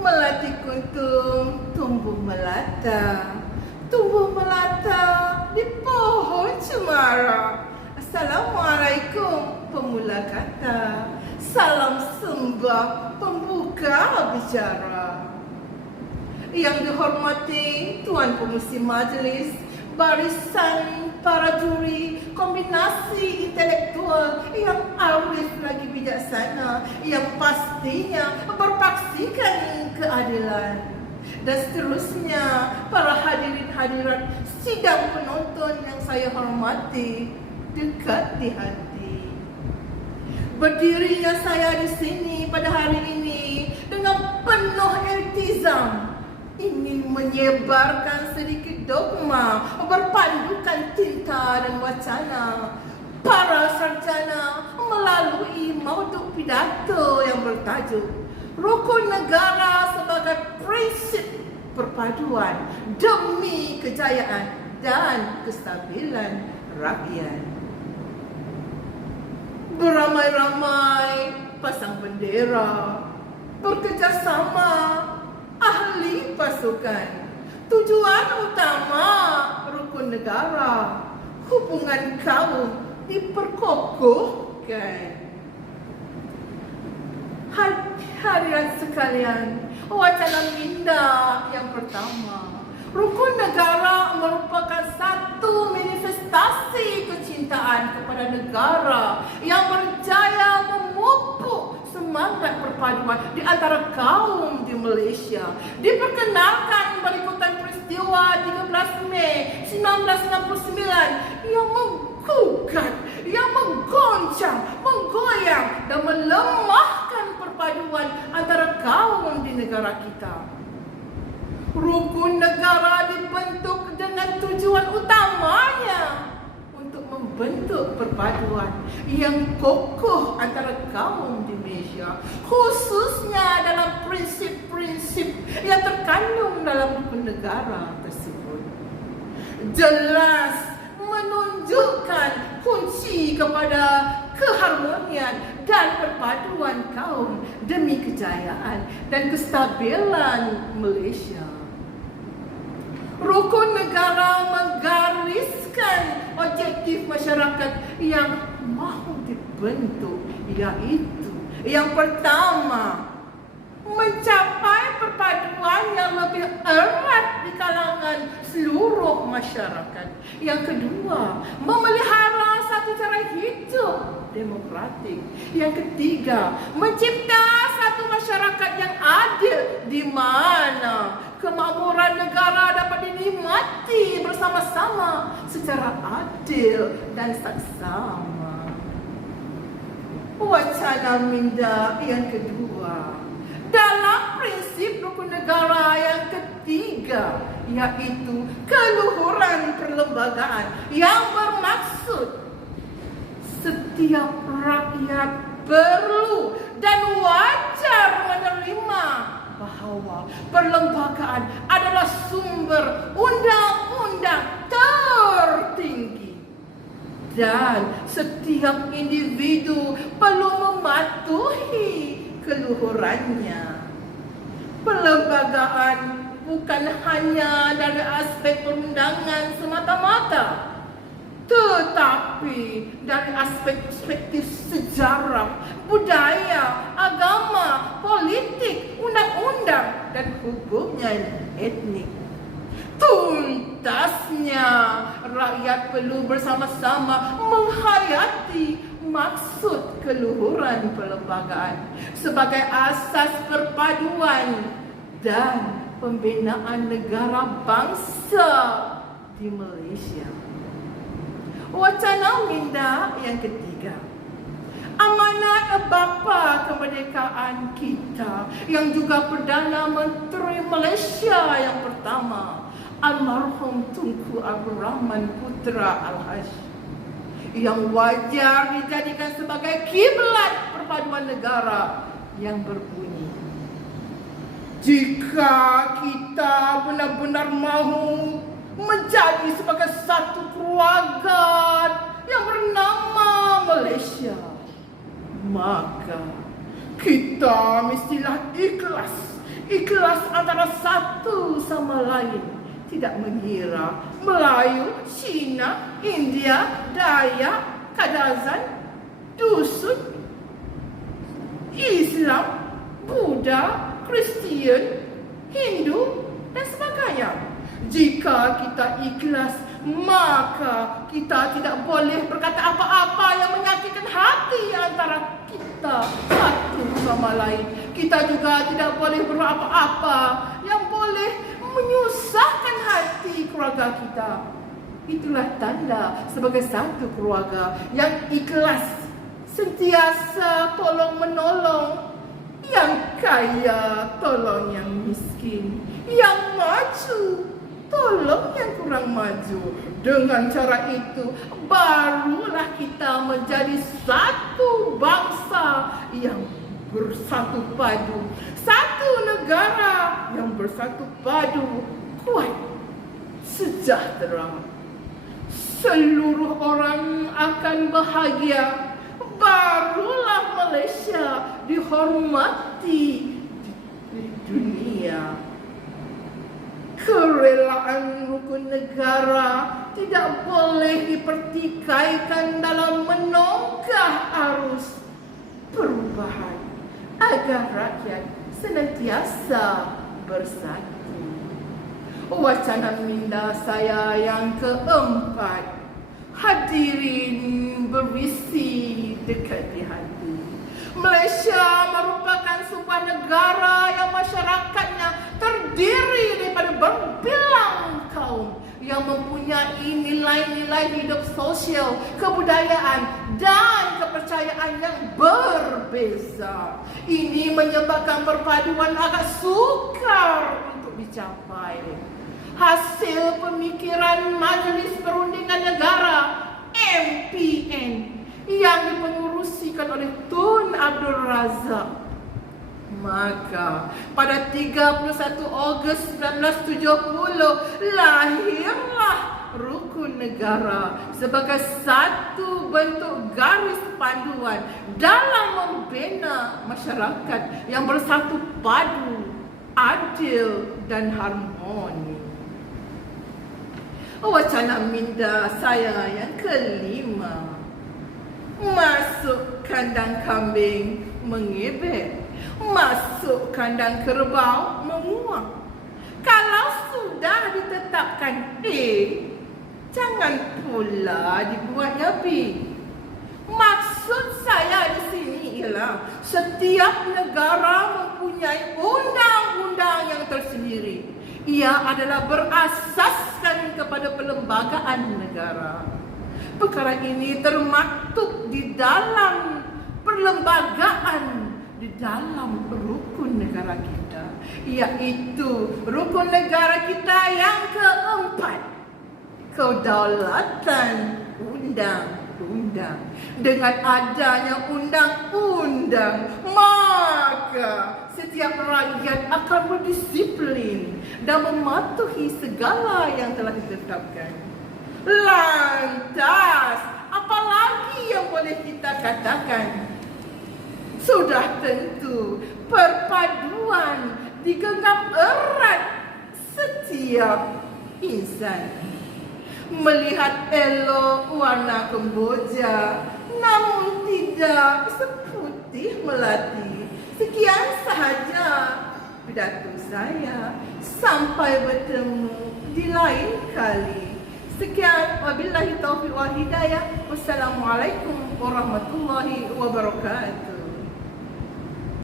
Melati kuntum tumbuh melata, tumbuh melata di pohon cemara. Assalamualaikum pemula kata, salam sembah pembuka bicara. Yang dihormati Tuan Pengurusi Majlis, barisan para juri, kombinasi intelektual yang arif lagi bijaksana, yang pastinya berpaksikan keadilan. Dan seterusnya, para hadirin hadirat sidang penonton yang saya hormati, dekat di hati. Berdirinya saya di sini pada hari ini dengan penuh iltizam, ingin menyebarkan sedikit dogma berpandukan tinta dan wacana para sarjana melalui mauduk pidato yang bertajuk Rukun Negara sebagai prinsip perpaduan demi kejayaan dan kestabilan rakyat. Beramai-ramai pasang bendera, bekerjasama ahli pasukan, tujuan utama rukun negara, hubungan kaum diperkokohkan. Hadirin sekalian, wacana minda yang pertama, rukun negara merupakan satu manifestasi kecintaan kepada negara yang berjaya memupuk semangat perpaduan di antara kaum di Malaysia. Diperkenalkan berikutan peristiwa 13 Mei 1969 yang menggugat, yang menggoncang, menggoyang dan melemahkan perpaduan antara kaum di negara kita. Rukun negara dibentuk dengan tujuan utamanya untuk membentuk perpaduan yang kokoh antara kaum di Malaysia, khususnya dalam prinsip-prinsip yang terkandung dalam rukun negara tersebut. Jelas menunjukkan kunci kepada keharmonian dan perpaduan kaum demi kejayaan dan kestabilan Malaysia. Rukun negara menggariskan objektif masyarakat yang mahu dibentuk, iaitu yang pertama, mencapai perpaduan yang lebih erat di kalangan seluruh masyarakat. Yang kedua, memelihara satu cara hidup demokratik. Yang ketiga, mencipta satu masyarakat yang adil di mana kemakmuran negara dapat dinikmati bersama-sama secara adil dan saksama. Wacana minda yang kedua, dalam prinsip rukun negara yang ketiga, yaitu keluhuran perlembagaan yang bermaksud setiap rakyat perlu dan wajar menerima bahawa perlembagaan adalah sumber undang-undang tertinggi dan setiap individu perlu mematuhi keluhurannya. Perlembagaan bukan hanya dari aspek perundangan semata-mata, tetapi dari aspek perspektif sejarah, budaya, agama, politik, undang-undang, dan hubungan etnik. Tuntasnya, rakyat perlu bersama-sama menghayati maksud keluhuran perlembagaan sebagai asas perpaduan dan pembinaan negara bangsa di Malaysia. Wacana minda yang ketiga, amanat bapa kemerdekaan kita yang juga Perdana Menteri Malaysia yang pertama, almarhum Tunku Abdul Rahman Putra Al-Haj, yang wajar dijadikan sebagai kiblat perpaduan negara yang berbunyi, jika kita benar-benar mahu menjadi sebagai satu keluarga yang bernama Malaysia, maka kita mestilah ikhlas ikhlas antara satu sama lain, tidak mengira Melayu, Cina, India, Dayak, Kadazan, Dusun, Islam, Buddha, Kristian, Hindu, dan sebagainya. Jika kita ikhlas, maka kita tidak boleh berkata apa-apa yang menyakitkan hati antara kita satu sama lain. Kita juga tidak boleh berbuat apa-apa yang boleh menyusahkan hati keluarga kita. Itulah tanda sebagai satu keluarga yang ikhlas, sentiasa tolong menolong, yang kaya tolong yang miskin, yang maju tolong yang kurang maju. Dengan cara itu barulah kita menjadi satu bangsa yang bersatu padu, satu negara yang bersatu padu, kuat, sejahtera. Seluruh orang akan bahagia. Barulah Malaysia dihormati di dunia. Kerelaan rukun negara tidak boleh dipertikaikan dalam menongkah arus perubahan agar rakyat senantiasa bersatu. Wacana minda saya yang keempat, hadirin berisi dekat di hati. Malaysia merupakan sebuah negara yang masyarakatnya terdiri daripada berbilang kaum yang mempunyai nilai-nilai hidup sosial, kebudayaan dan kepercayaan yang berbeza. Ini menyebabkan perpaduan agak sukar untuk dicapai. Hasil pemikiran Majlis Perundingan Negara MPN yang dipengerusikan oleh Tun Abdul Razak. Maka pada 31 Ogos 1970 lahirlah rukun negara sebagai satu bentuk garis panduan dalam membina masyarakat yang bersatu padu, adil dan harmoni. Wacana minda saya yang kelima, masuk kandang kambing mengebek, masuk kandang kerbau menguang. Kalau sudah ditetapkan A, jangan pula dibuatnya B. Maksud saya di sini ialah setiap negara mempunyai undang-undang yang tersendiri. Ia adalah berasaskan kepada perlembagaan negara. Perkara ini termaktub di dalam perlembagaan di dalam rukun negara kita, iaitu rukun negara kita yang keempat, kedaulatan undang-undang. Dengan adanya undang-undang, maka setiap rakyat akan berdisiplin dan mematuhi segala yang telah ditetapkan. Lantas, apalagi yang boleh kita katakan? Sudah tentu perpaduan digenggam erat setiap insan. Melihat elok warna Kemboja, namun tidak seputih Melati. Sekian sahaja pidato saya. Sampai bertemu di lain kali. Sekian, wabillahi taufiq wal hidayah. Wassalamualaikum warahmatullahi wabarakatuh.